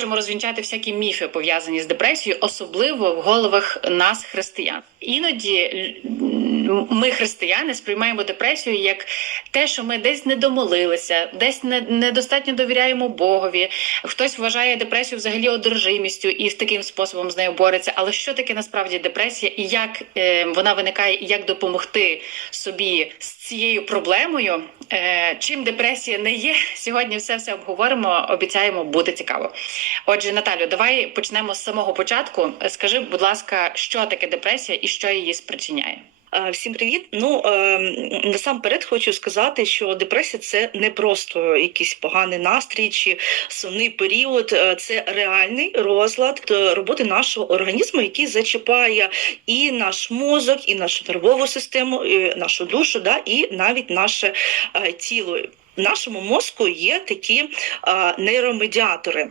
раджимо розвінчати всякі міфи пов'язані з депресією, особливо в головах нас, християн. Іноді ми, християни, сприймаємо депресію як те, що ми десь не домолилися, десь не, недостатньо довіряємо Богові. Хтось вважає депресію взагалі одержимістю і таким способом з нею бореться. Але що таке насправді депресія, і як е, вона виникає, і як допомогти собі з цією проблемою? Е, чим депресія не є? Сьогодні все все обговоримо. Обіцяємо, буде цікаво. Отже, Наталю, давай почнемо з самого початку. Скажи, будь ласка, що таке депресія і що її спричиняє? Е, Всім привіт. Ну е, насамперед хочу сказати, що депресія це не просто якийсь поганий настрій чи сумний період, е, це реальний розлад роботи нашого організму, який зачіпає і наш мозок, і нашу нервову систему, і нашу душу, да, і навіть наше е, тіло. В нашому мозку є такі нейромедіатори.